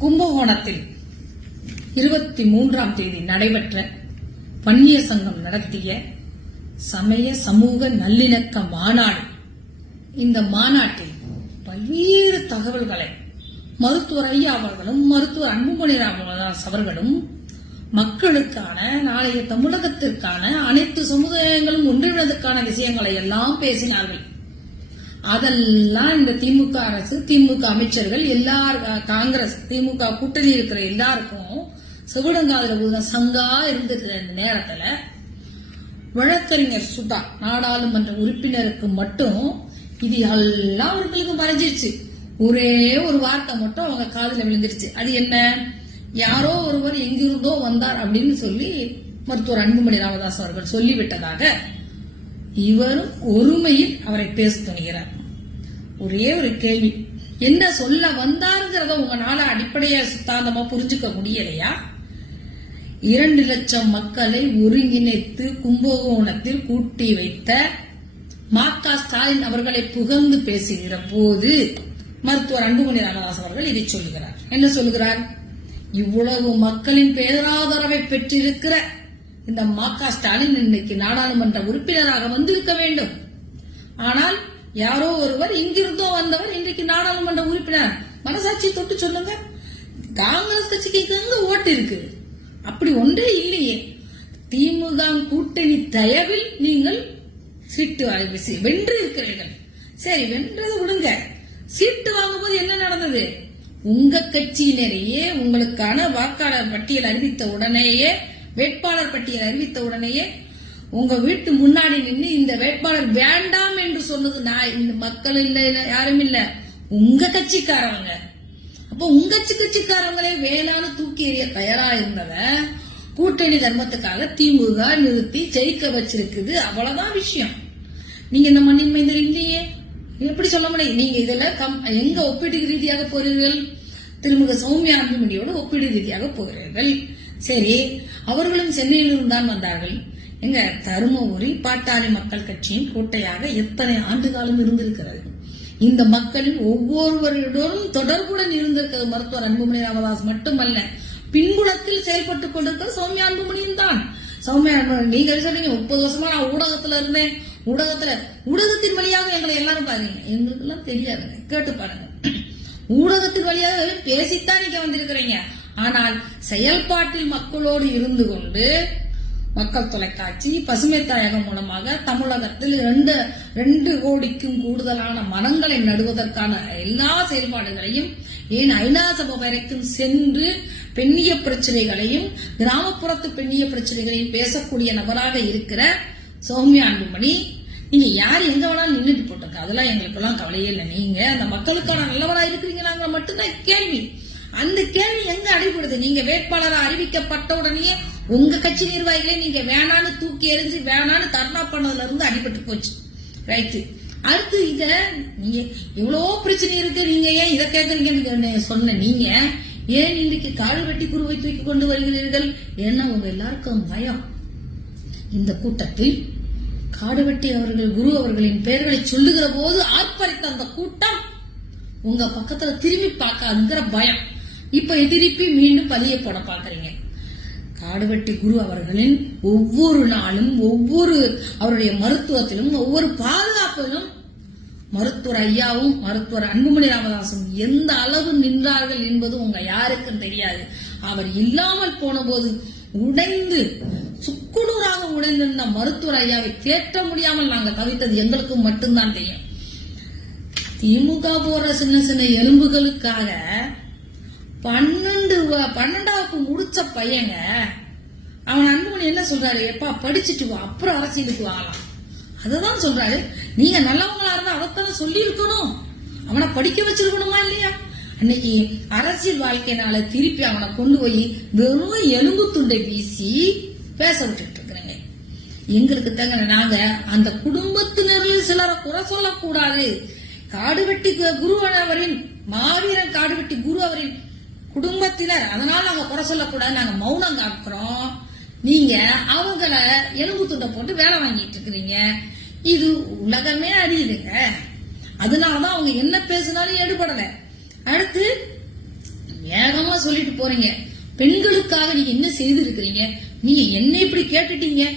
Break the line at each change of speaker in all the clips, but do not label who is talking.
கும்பகோணத்தில் இருபத்தி மூன்றாம் தேதி நடைபெற்ற வன்னிய சங்கம் நடத்திய சமய சமூக நல்லிணக்க மாநாடு. இந்த மாநாட்டில் பல்வேறு தகவல்களை மருத்துவர் ஐயா அவர்களும் மருத்துவர் அன்புமணி ராமதாஸ் அவர்களும் மக்களுக்கான நாளைய தமிழகத்திற்கான அனைத்து சமுதாயங்களும் ஒன்றிணைவதற்கான விஷயங்களை எல்லாம் பேசினார்கள். அதெல்லாம் இந்த திமுக அரசு திமுக அமைச்சர்கள் எல்லார் காங்கிரஸ் திமுக கூட்டணி இருக்கிற எல்லாருக்கும் செவிடங்காதல ஊத சங்கா இருந்திருக்கிற இந்த நேரத்துல. வழக்கறிஞர் சுதா நாடாளுமன்ற உறுப்பினருக்கு மட்டும் இது எல்லாம் அவர்களுக்கு மறைஞ்சிருச்சு. ஒரே ஒரு வார்த்தை மட்டும் அவங்க காதில் விழுந்துருச்சு. அது என்ன? யாரோ ஒருவர் எங்கிருந்தோ வந்தார் அப்படின்னு சொல்லி மருத்துவர் அன்புமணி ராமதாஸ் அவர்கள் சொல்லிவிட்டதாக இவரும் ஒருமையில் அவரை பேச துணிகிறார். ஒரே ஒரு கேள்வி. என்ன சொல்ல வந்தாருங்கிறத உங்களால அடிப்படையா சித்தாந்தமா புரிஞ்சுக்க முடியலையா? இரண்டு லட்சம் மக்களை ஒருங்கிணைத்து கும்பகோணத்தில் கூட்டி வைத்த மாக்கா ஸ்டாலின் அவர்களை புகழ்ந்து பேசுகிற போது மருத்துவர் அன்புமணி ராமதாஸ் அவர்கள் இதை சொல்லுகிறார். என்ன சொல்லுகிறார்? இவ்வளவு மக்களின் பேராதரவை பெற்றிருக்கிற இந்த மாக்கா ஸ்டாலின் இன்னைக்கு நாடாளுமன்ற உறுப்பினராக வந்திருக்க வேண்டும். ஆனால் யாரோ ஒருவர் இங்கிருந்தோ வந்தவர் இன்றைக்கு நாடாளுமன்ற உறுப்பினர். மனசாட்சி தொட்டு சொல்லுங்க. காங்கிரஸ் கட்சிக்கு எங்க ஓட்டு இருக்கு? அப்படி ஒன்றே இல்லையே. திமுக கூட்டணி தயவில் நீங்கள் சீட்டு வாங்கி வென்று இருக்கிறீர்கள் சரி வென்றதை விடுங்க. சீட்டு வாங்கும்போது என்ன நடந்தது? உங்க கட்சியினரையே உங்களுக்கான வாக்காளர் பட்டியல் அறிவித்த உடனேயே வேட்பாளர் பட்டியல் அறிவித்த உடனேயே உங்க வீட்டு முன்னாடி நின்று இந்த வேட்பாளர் வேண்டாம் என்று சொன்னது நான் இந்த மக்கள் இல்லை யாரும் இல்ல. உங்க கட்சிக்காரவங்க. அப்போ உங்க கட்சி கட்சிக்காரங்களே வேளாண் தூக்கி எறிய தயாரா இருந்தவ கூட்டணி தர்மத்துக்காக திமுக நிறுத்தி ஜெயிக்க வச்சிருக்குது. அவ்வளவுதான் விஷயம். நீங்க இந்த மண்ணின் இல்லையே? எப்படி சொல்ல முடியும்? நீங்க இதுல கம்- எங்க ஒப்பீட்டு ரீதியாக போறீர்கள்? திருமுக சௌமியா அன்புமணியோடு ஒப்பீடு ரீதியாக போகிறீர்கள். சரி அவர்களும் சென்னையிலிருந்து தான் வந்தார்கள். எங்க தருமபுரி பாட்டாளி மக்கள் கட்சியின் கோட்டையாக எத்தனை ஆண்டு காலம் இருந்திருக்கிறது? இந்த மக்களின் ஒவ்வொருவரிடமும் தொடர்புடன் இருந்திருக்கிறது மருத்துவர் அன்புமணி ராமதாஸ் மட்டுமல்ல பின்புலத்தில் செயல்பட்டுக் கொண்டிருக்கிற சௌமியா அன்புமணியும் தான். சௌமியா அன்புமணி நீங்க சொல்றீங்க முப்பது வருஷமா நான் ஊடகத்துல இருந்தேன். ஊடகத்துல ஊடகத்தின் வழியாக எங்களை எல்லாரும் பாருங்க. எங்களுக்கு எல்லாம் தெரியாதுங்க கேட்டு பாருங்க. ஊடகத்தின் வழியாக பேசித்தான் நீங்க வந்திருக்கிறீங்க. ஆனால் செயல்பாட்டில் மக்களோடு இருந்து கொண்டு மக்கள் தொலைக்காட்சி பசுமை தாயகம் மூலமாக தமிழகத்தில் ரெண்டு ரெண்டு கோடிக்கும் கூடுதலான மரங்களை நடுவதற்கான எல்லா செயல்பாடுகளையும் ஏன் ஐநா சபை வரைக்கும் சென்று பெண்ணிய பிரச்சனைகளையும் கிராமப்புறத்து பெண்ணிய பிரச்சனைகளையும் பேசக்கூடிய நபராக இருக்கிற சௌமியா அன்புமணி நீங்க யார் எங்க வேணாலும் நின்றுட்டு போட்டிருக்க? அதெல்லாம் எங்களுக்கு எல்லாம் கவலையே இல்லை. நீங்க அந்த மக்களுக்கான நல்லவரா இருக்கிறீங்களாங்க மட்டும்தான் கேள்வி. அந்த கேள்வி எங்க அடிபடுது நீங்க வேட்பாளரா அறிவிக்கப்பட்ட உடனே உங்க கட்சி நிர்வாகிகளே நீங்க வேணான்னு தூக்கி எறிஞ்சு வேணான்னு தர்ணா பண்ணதுல இருந்து அடிபட்டு போச்சு. ரைட்டு அடுத்து இத நீங்க எவ்வளவு பிரச்சனை இருக்கு. நீங்க ஏன் இதை கேட்கறீங்கன்னு சொன்ன நீங்க ஏன் இன்றைக்கு கால் வெட்டி குருவை தூக்கி கொண்டு வருகிறீர்கள்? ஏன்னா உங்க எல்லாருக்கும் பயம். இந்த கூட்டத்தில் காடுவெட்டி அவர்கள் குரு அவர்களின் பெயர்களை சொல்லுகிற போது ஆர்ப்பரித்த அந்த கூட்டம் உங்க பக்கத்துல திரும்பி பார்க்காதுங்கிற பயம். இப்ப திருப்பி மீண்டும் பதிய போட பாக்குறீங்க. காடுவெட்டி குரு அவர்களின் ஒவ்வொரு நாளும் ஒவ்வொரு அவருடைய மருத்துவத்திலும் ஒவ்வொரு பாதுகாப்பிலும் மருத்துவர் ஐயாவும் மருத்துவர் அன்புமணி ராமதாசும் எந்த அளவு நின்றார்கள் என்பது உங்க யாருக்கும் தெரியாது. அவர் இல்லாமல் போன போது உடைந்து சுக்குநூறாக உடைந்திருந்த மருத்துவர் ஐயாவை தேற்ற முடியாமல் நாங்கள் தவித்தது எங்களுக்கு மட்டும்தான் தெரியும். திமுக போற சின்ன சின்ன எலும்புகளுக்காக பன்னெண்டு பன்னெண்டாவது முடிச்ச பையங்க அவன் அன்புமணி என்ன சொல்றாரு? எப்பா படிச்சுட்டு வா அப்புறம் அரசியலுக்கு வாங்கலாம். அததான் சொல்றாரு. நீங்க நல்லவங்களா இருந்தா அதைத்தானே சொல்லி இருக்கணும் அவனை படிக்க வச்சிருக்கணுமா இல்லையா? அன்னைக்கு அரசியல் வாழ்க்கையினால திருப்பி அவனை கொண்டு போய் வெறும் எலும்பு துண்டை வீசி பேச விட்டுட்டு இருக்கிறேங்க. எங்களுக்கு தங்க நாங்க அந்த குடும்பத்தினரில் சிலரை குறை சொல்லக்கூடாது. காடுவெட்டி கு- குரு அவரின் மாவீரன் காடுவெட்டி குரு அவரின் குடும்பத்தினர். அதனால நாங்க குறை சொல்லக்கூடாது. நாங்க மௌனம் காக்கிறோம். நீங்க அவங்கள எலும்பு துண்டை போட்டு வேலை வாங்கிட்டு இருக்கிறீங்க. இது உலகமே அறியுதுங்க. அதனாலதான் அவங்க என்ன பேசினாலும் எடுபடல. அடுத்து வேகமா சொல்லிட்டு போறீங்க. பெண்களுக்காக நீங்க என்ன செய்திருக்கிறீங்க? நீங்க என்ன இப்படி கேட்டுட்டீங்க?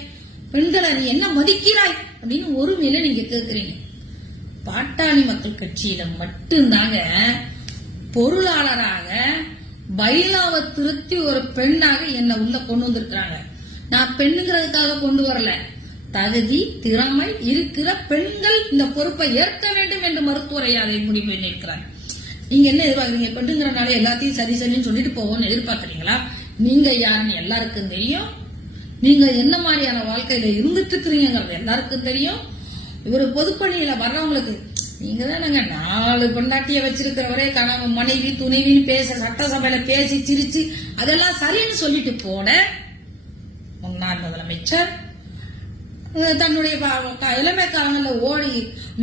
பெண்களை நீ என்ன மதிக்கிறாய்? அப்படின்னு ஒருமையில நீங்க கேக்குறீங்க. பாட்டாளி மக்கள் கட்சியில மட்டும்தாங்க பொருளாளராக பைலாவை திருத்தி ஒரு பெண்ணாக என்னை உள்ள கொண்டு வந்திருக்கிறாங்க. நான் பெண்ணுங்கிறதுக்காக கொண்டு வரல. தகுதி திறமை இருக்கிற பெண்கள் இந்த பொறுப்பை ஏற்க வேண்டும் என்று மருத்துவரை அதை முடிவு பண்ணியிருக்கிறார். நீங்க என்ன எதிர்பார்க்கறீங்க? பெண்ணுங்கிறனால எல்லாத்தையும் சரி சரின்னு சொல்லிட்டு போவோம்னு எதிர்பார்க்கறீங்களா? நீங்க யாருன்னு எல்லாருக்கும் தெரியும். நீங்க என்ன மாதிரியான வாழ்க்கையில இருந்துட்டு இருக்கிறீங்கிறது எல்லாருக்கும் தெரியும். இவர் பொதுப்பணியில வர்றவங்களுக்கு நீங்க தானங்க நாலு பொண்டாட்டிய வச்சிருக்கிறவரே கணவன் மனைவி துணைவின்னு பேச சட்டசபையில பேசி சிரிச்சு அதெல்லாம் சரின்னு சொல்லிட்டு போன முன்னாள் முதலமைச்சர். தன்னுடைய இளமைக்காரங்கள இளமை ஓடி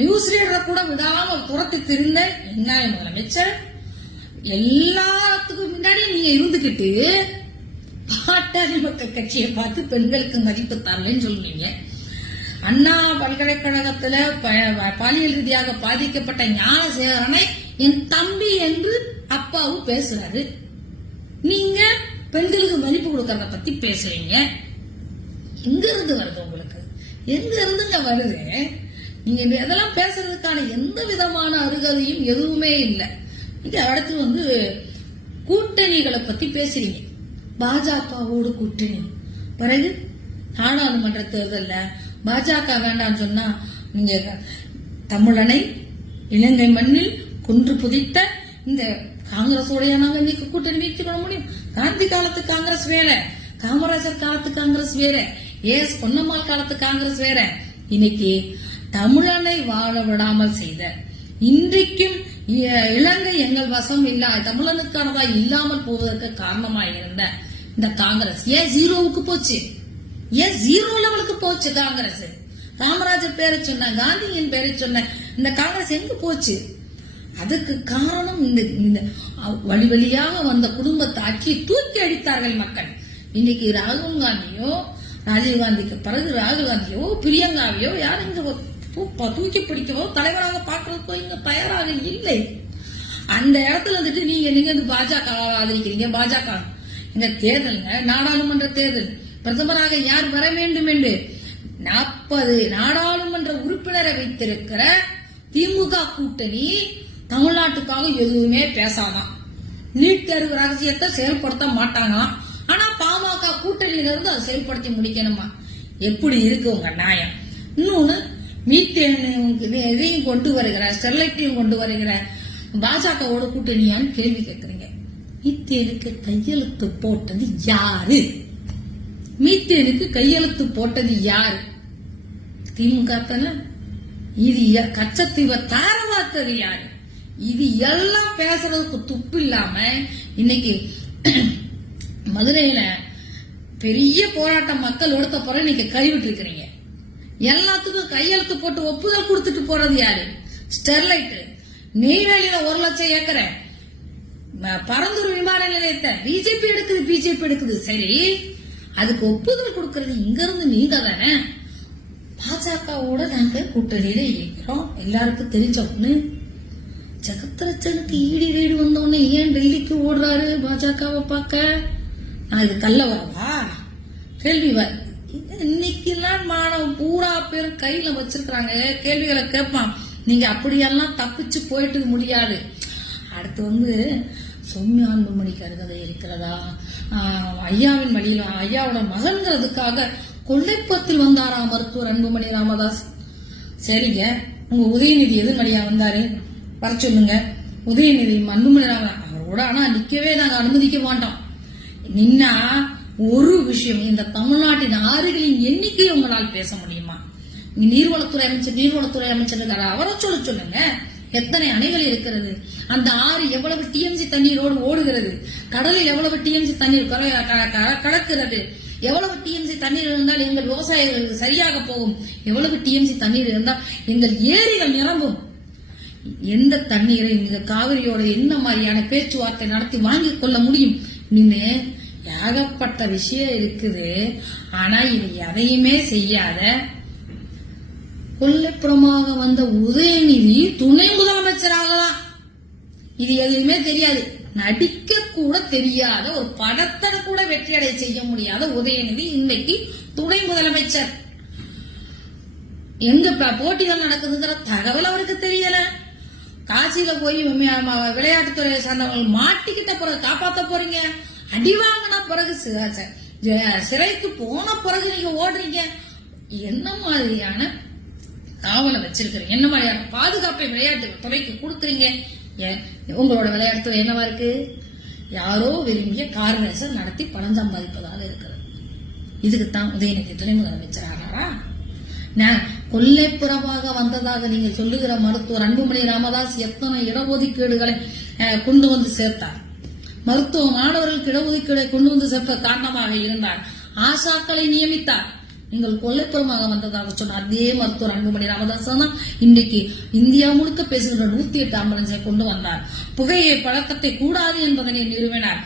நியூஸ் ரீடரை கூட விடாம துரத்து திருந்த என்ன முதலமைச்சர். எல்லாத்துக்கும் முன்னாடி நீங்க இருந்துகிட்டு பாட்டாளி மக்கள் கட்சியை பார்த்து பெண்களுக்கு மதிப்பு தரலன்னு சொல்லுவீங்க அண்ணா பல்கலைக்கழகத்துல ப- பாலியல் ரீதியாக பாதிக்கப்பட்ட ஞானசேகரனை என் தம்பி என்று அப்பாவும் பேசுறாரு. நீங்க பெண்களுக்கு மதிப்பு கொடுக்கறத பத்தி பேசுறீங்க. எங்க இருந்து வருது உங்களுக்கு? எங்க இருந்துங்க வருது? நீங்க இதெல்லாம் பேசுறதுக்கான எந்த விதமான அருகதையும் எதுவுமே இல்லை. இது அடுத்து வந்து கூட்டணிகளை பத்தி பேசுறீங்க. பாஜகவோடு கூட்டணி. பிறகு நாடாளுமன்ற தேர்தலில் பாஜக வேண்டாம்னு சொன்னா நீங்க தமிழனை இலங்கை மண்ணில் கொன்று புதித்த இந்த காங்கிரஸோடைய நாங்க இன்னைக்கு கூட்டணி வைத்துக் கொள்ள முடியும். காந்தி காலத்து காங்கிரஸ் வேற காமராஜர் காலத்து காங்கிரஸ் வேற ஏஎஸ் பொன்னம்மாள் காலத்து காங்கிரஸ் வேற. இன்னைக்கு தமிழனை வாழ விடாமல் செய்த இன்றைக்கும் இலங்கை எங்கள் வசம் இல்ல தமிழனுக்கானதா இல்லாமல் போவதற்கு காரணமாக இருந்த இந்த காங்கிரஸ். ஏன் ஜீரோவுக்கு போச்சு? ஏன் ஜீரோ லெவலுக்கு போச்சு காங்கிரஸ்? காமராஜர் பேரை சொன்ன காந்தியின் பேரை சொன்ன இந்த காங்கிரஸ் எங்க போச்சு? அதுக்கு காரணம் இந்த இந்த வழி வழியாக வந்த குடும்பத்தை ஆக்கி தூக்கி அடித்தார்கள் மக்கள். இன்னைக்கு ராகுல் காந்தியோ ராஜீவ் காந்திக்கு பிறகு ராகுல் காந்தியோ பிரியங்காவையோ யாரும் இங்க தூக்கி பிடிக்கவோ தலைவராக பார்க்கறதுக்கோ இங்க தயாராக இல்லை. அந்த இடத்துல வந்துட்டு நீங்க நீங்க வந்து பாஜக ஆதரிக்கிறீங்க பாஜக. இந்த தேர்தலுங்க நாடாளுமன்ற தேர்தல். பிரதமராக யார் வர வேண்டும் என்று நாற்பது நாடாளுமன்ற உறுப்பினரை வைத்திருக்கிற திமுக கூட்டணி தமிழ்நாட்டுக்காக எதுவுமே பேசாதான் நீட் தேர்வு ரகசியத்தை செயல்படுத்த மாட்டாங்களாம் ஆனா பாமக கூட்டணியில இருந்து அதை செயல்படுத்தி முடிக்கணுமா? எப்படி இருக்கு உங்க நியாயம்? இன்னொன்னு மீத்தேன் இதையும் கொண்டு வருகிற ஸ்டெர்லைட்டையும் கொண்டு வருகிற பாஜகவோட கூட்டணியான்னு கேள்வி கேட்கறீங்க. மீத்தேனுக்கு கையெழுத்து போட்டது யாரு? மீத்தேனுக்கு கையெழுத்து போட்டது யார்? திமுக இது கச்சத்தீவ கச்சத்தீவை தார யாரு? இது எல்லாம் பேசுறதுக்கு துப்பு இல்லாம இன்னைக்கு மதுரையில பெரிய போராட்டம் மக்கள் ஒடுக்க போற நீங்க கைவிட்டு இருக்கிறீங்க எல்லாத்துக்கும் கையெழுத்து போட்டு ஒப்புதல் கொடுத்துட்டு போறது யாரு? ஸ்டெர்லைட் நெய்வேலியில ஒரு லட்சம் ஏக்கரை பரந்தூர் விமான நிலையத்தை பிஜேபி எடுக்குது பிஜேபி எடுக்குது. சரி அதுக்கு ஒப்புதல் கொடுக்கறது இங்க இருந்து நீங்க தானே பாஜகவோட நாங்க கூட்டணியில இருக்கிறோம். எல்லாருக்கும் தெரிஞ்ச ஒண்ணு ஜெகத்ரட்சனுக்கு ஈடி ரீடு வந்தோடனே ஏன் டெல்லிக்கு ஓடுறாரு பாஜகவை பார்க்க? நான் இது கல்லவரவா கேள்வி வ இன்னைக்கெல்லாம் மாணவன் பூரா பேர் கையில வச்சிருக்கிறாங்க. கேள்விகளை கேட்பான். நீங்க அப்படியெல்லாம் தப்பிச்சு போயிட்டு முடியாது. அடுத்து வந்து சௌமியா அன்புமணி கருகதை இருக்கிறதா ஐயாவின் வழியில் ஐயாவோட மகன்கிறதுக்காக கொள்ளைப்பத்தில் வந்தாரா மருத்துவர் அன்புமணி ராமதாஸ்? சரிங்க. உங்க உதயநிதி எதிர்மணியா வந்தாரு. வர சொல்லுங்க. உதயநிதி அன்புமணி ராம அவரோட ஆனா நிக்கவே நாங்க அனுமதிக்க மாட்டோம். நின்னா ஒரு விஷயம் இந்த தமிழ்நாட்டின் ஆறுகளின் எண்ணிக்கை உங்களால் பேச முடியுமா? நீர்வளத்துறை அமைச்சர் நீர்வளத்துறை அமைச்சர் அவரை சொல்ல சொல்லுங்க. எத்தனை அணைகள் இருக்கிறது? அந்த ஆறு எவ்வளவு டிஎம்சி தண்ணீரோடு ஓடுகிறது? கடலில் எவ்வளவு டிஎம்சி தண்ணீர் க- க- கடக்கிறது எவ்வளவு டிஎம்சி தண்ணீர் இருந்தால் எங்கள் விவசாயிகளுக்கு சரியாக போகும்? எவ்வளவு டிஎம்சி தண்ணீர் இருந்தால் எங்கள் ஏரிகள் நிரம்பும். எந்த தண்ணீரை இந்த காவிரியோட என்ன மாதிரியான பேச்சுவார்த்தை நடத்தி வாங்கிக் கொள்ள முடியும்? நின்று ஏகப்பட்ட விஷயம் இருக்குது. ஆனா இது எதையுமே செய்யாத கொல்லைப்புறமாக வந்த உதயநிதி துணை முதலமைச்சராகலாம். இது எதுவுமே தெரியாது. நடிக்க கூட தெரியாத ஒரு படத்தை கூட வெற்றியடை செய்ய முடியாத உதயநிதி இன்னைக்கு துணை முதலமைச்சர். எங்க போட்டிகள் நடக்குதுங்கிற தகவல் அவருக்கு தெரியல. காசியில போய் ம- விளையாட்டுத்துறை சார்ந்தவங்க மாட்டிக்கிட்ட பிறகு காப்பாத்த போறீங்க. அடி வாங்கின பிறகு ஜ- சிறைக்கு போன பிறகு நீங்க ஓடுறீங்க. என்ன மாதிரியான காவலை வச்சிருக்கிறீங்க? என்ன மாதிரியான பாதுகாப்பை விளையாட்டு துறைக்கு கொடுக்குறீங்க? ஏன், உங்களோட விளையாட்டு என்னவா இருக்கு? யாரோ விரும்பிய கார் ரேசர் நடத்தி பணம் சம்பாதிப்பதாக இருக்கிறது இதுக்குத்தான் உதயநிதி துணை முதலமைச்சர் ஆனாரா நான் கொல்லைப்புறமாக வந்ததாக நீங்கள் சொல்லுகிற மருத்துவர் அன்புமணி ராமதாஸ் எத்தனை இடஒதுக்கீடுகளை கொண்டு வந்து சேர்த்தார்? மருத்துவ மாணவர்களுக்கு இடஒதுக்கீடை கொண்டு வந்து சேர்க்க காரணமாக இருந்தார். ஆசாக்களை நியமித்தார். நீங்கள் கொல்லைப்புறமாக வந்ததாக சொன்ன அதே மருத்துவர் அன்புமணி ராமதாஸ் தான் இன்றைக்கு இந்தியா முழுக்க பேசுகிற நூத்தி எட்டு ஆம்புலன்ஸை கொண்டு வந்தார். புகையை பழக்கத்தை கூடாது என்பதனை நிறுவினார்.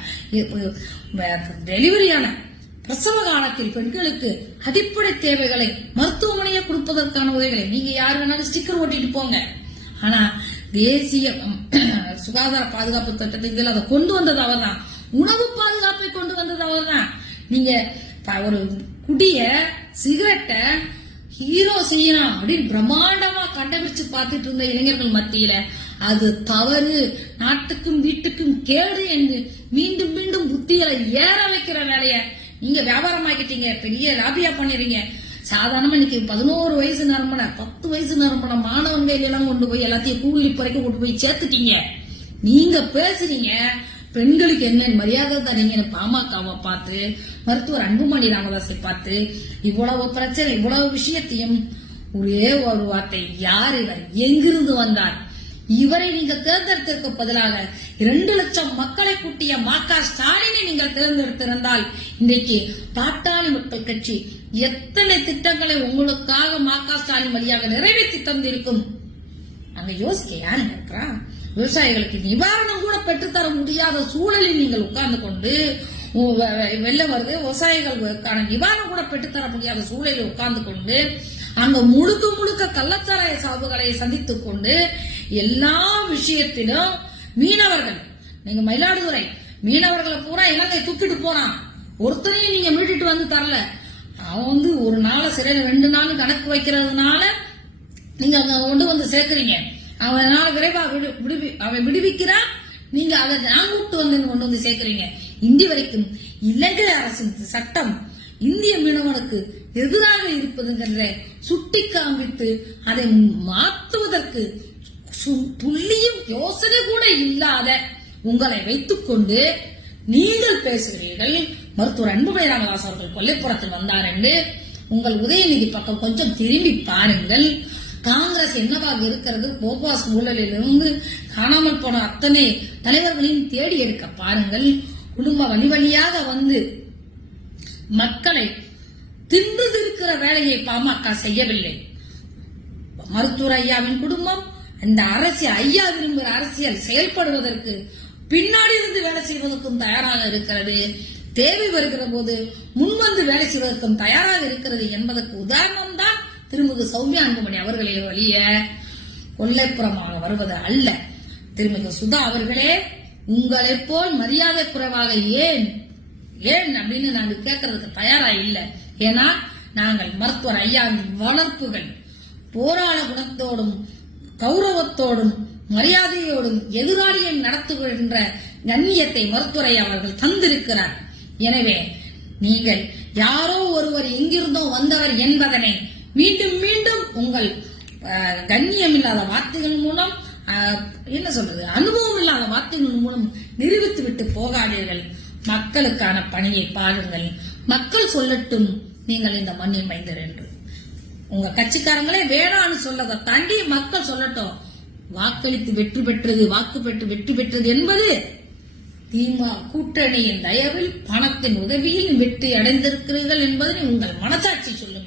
டெலிவரியான பிரசவ காலத்தில் பெண்களுக்கு அடிப்படை தேவைகளை மருத்துவமனையை கொடுப்பதற்கான உதவிகளை நீங்க யார் வேணாலும் ஸ்டிக்கர் ஓட்டிட்டு போங்க. ஆனா தேசிய சுகாதார பாதுகாப்பு திட்டத்தில் அதை கொண்டு வந்தது அவர்தான். உணவு பாதுகாப்பை கொண்டு வந்தது அவர்தான். நீங்க ஒரு குடிய சிகரெட்டை ஹீரோ செய்யணும் அப்படின்னு பிரம்மாண்டமா கண்டுபிடிச்சு பார்த்துட்டு இருந்த இளைஞர்கள் மத்தியில. அது தவறு. நாட்டுக்கும் வீட்டுக்கும் கேடு என்று மீண்டும் மீண்டும் புத்திகளை ஏற வைக்கிற வேலைய நீங்க வியாபாரமாக்கிட்டீங்க. பெரிய லாபியா பண்ணிடுறீங்க. சாதாரணமா இன்னைக்கு பதினோரு வயசு நரம்பன பத்து வயசு நரம்பன மாணவன் கையில எல்லாம் கொண்டு போய் எல்லாத்தையும் கூலி பறைக்க கொண்டு போய் சேர்த்துட்டீங்க. நீங்க பேசுறீங்க. பெண்களுக்கு என்ன? மரியாதை தரீங்கன்னு பாமகவை பார்த்து மருத்துவர் அன்புமணி ராமதாஸை பார்த்து இவ்வளவு பிரச்சனை இவ்வளவு விஷயத்தையும் ஒரே ஒரு வார்த்தை யார் இவர்? எங்கிருந்து வந்தார்? இவரை நீங்க தேர்ந்தெடுத்திருக்க பதிலாக இரண்டு லட்சம் மக்களை கூட்டிய மா க. ஸ்டாலினை நீங்கள் தேர்ந்தெடுத்திருந்தால் இன்றைக்கு பாட்டாளி மக்கள் கட்சி எத்தனை திட்டங்களை உங்களுக்காக மா க. ஸ்டாலின் வழியாக நிறைவேற்றி தந்திருக்கும்? அங்க யோசிக்க யாருங்க இருக்கிறா விவசாயிகளுக்கு நிவாரணம் கூட பெற்றுத்தர முடியாத சூழலில் நீங்கள் உட்கார்ந்து கொண்டு வெளில வருது விவசாயிகளுக்கான நிவாரணம் கூட பெற்றுத்தர முடியாத சூழலில் உட்கார்ந்து கொண்டு அங்க முழுக்க முழுக்க கள்ளச்சாராய சாவுகளை சந்தித்துக் கொண்டு எல்லா விஷயத்திலும் மீனவர்கள் நீங்க மயிலாடுதுறை மீனவர்களை பூரா இலங்கை தூக்கிட்டு போறான். ஒருத்தனையும் நீங்க மீட்டுட்டு வந்து தரல. அவன் வந்து ஒரு நாளை சிறையில் ரெண்டு நாள் கணக்கு வைக்கிறதுனால நீங்க அங்க கொண்டு வந்து சேர்க்கறீங்க. அவனால விரைவா விடு- விடுவி- அவன் விடுவிக்கிறான். நீங்க அதை நாங்கூட்டு வந்து கொண்டு வந்து சேர்க்கறீங்க. இந்தி வரைக்கும் இலங்கை அரசின் சட்டம் இந்திய மீனவனுக்கு எதிராக இருப்பதுங்கிறத சுட்டி காண்பித்து அதை மாற்றுவதற்கு சு- துல்லியும் யோசனை கூட இல்லாத உங்களை வைத்துக்கொண்டு நீங்கள் பேசுகிறீர்கள். மருத்துவர் அன்புமணி ராமதாஸ் அவர்கள் கொல்லைப்புறத்தில் வந்தார் என்று உங்கள் உதயநிதி பக்கம் கொஞ்சம் திரும்பி பாருங்கள். காங்கிரஸ் என்னவாக இருக்கிறது? போபாஸ் ஊழலிலிருந்து காணாமல் போன அத்தனை தலைவர்களையும் தேடி எடுக்க பாருங்கள். குடும்ப வழி வழியாக வந்து மக்களை தின்று திருக்கிற வேலையை பாமக செய்யவில்லை. மருத்துவர் ஐயாவின் குடும்பம் இந்த அரசியல் ஐயா விரும்புகிற அரசியல் செயல்படுவதற்கு பின்னாடி இருந்து வேலை செய்வதற்கும் தயாராக இருக்கிறது. தேவை வருகிற போது முன்வந்து வேலை செய்வதற்கும் தயாராக இருக்கிறது என்பதற்கு உதாரணம் தான் திருமிகு சௌமியா அன்புமணி அவர்களே வழிய கொல்லைப்புறமாக வருவது அல்ல. திருமிகு சுதா அவர்களே உங்களைப் போல் மரியாதை குறைவாக ஏன் ஏன் அப்படின்னு நாங்கள் கேட்கறதுக்கு தயாரா இல்லை. ஏன்னா நாங்கள் மருத்துவர் ஐயாவின் வளர்ப்புகள் போராட குணத்தோடும் கௌரவத்தோடும் மரியாதையோடும் எதிராளியை நடத்துகின்ற கண்ணியத்தை மருத்துவரை அவர்கள் தந்திருக்கிறார். எனவே நீங்கள் யாரோ ஒருவர் எங்கிருந்தோ வந்தவர் என்பதனை மீண்டும் மீண்டும் உங்கள் கண்ணியம் இல்லாத வார்த்தைகள் மூலம் என்ன சொல்றது அனுபவம் இல்லாத வார்த்தைகள் மூலம் நிரூபித்து விட்டு போகாதீர்கள். மக்களுக்கான பணியை பாருங்கள். மக்கள் சொல்லட்டும் நீங்கள் இந்த மண்ணில் மைந்தர் என்று உங்க கட்சிக்காரங்களே வேணான்னு சொல்லதை தாண்டி மக்கள் சொல்லட்டும். வாக்களித்து வெற்றி பெற்றது வாக்கு பெற்று வெற்றி பெற்றது என்பது திமுக கூட்டணியின் தயவில் பணத்தின் உதவியில் வெற்றி அடைந்திருக்கிறீர்கள் என்பதை உங்கள் மனசாட்சி சொல்லும்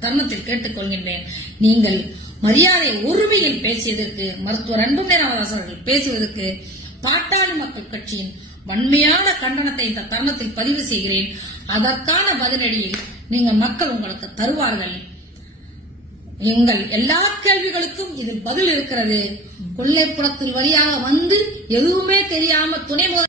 தருணத்தில் கேட்டுக்கொள்கின்றேன். நீங்கள் மரியாதை உரிமையில் பேசியதற்கு மருத்துவர் அன்புமே ராமதாஸ் அவர்கள் பேசுவதற்கு பாட்டாளி மக்கள் கட்சியின் வன்மையான கண்டனத்தை இந்த தருணத்தில் பதிவு செய்கிறேன். அதற்கான பதிலடியில் நீங்கள் மக்கள் உங்களுக்கு தருவார்கள். எங்கள் எல்லா கேள்விகளுக்கும் இதில் பதில் இருக்கிறது. கொள்ளைப்புறத்தில் வழியாக வந்து எதுவுமே தெரியாம துணை முதல்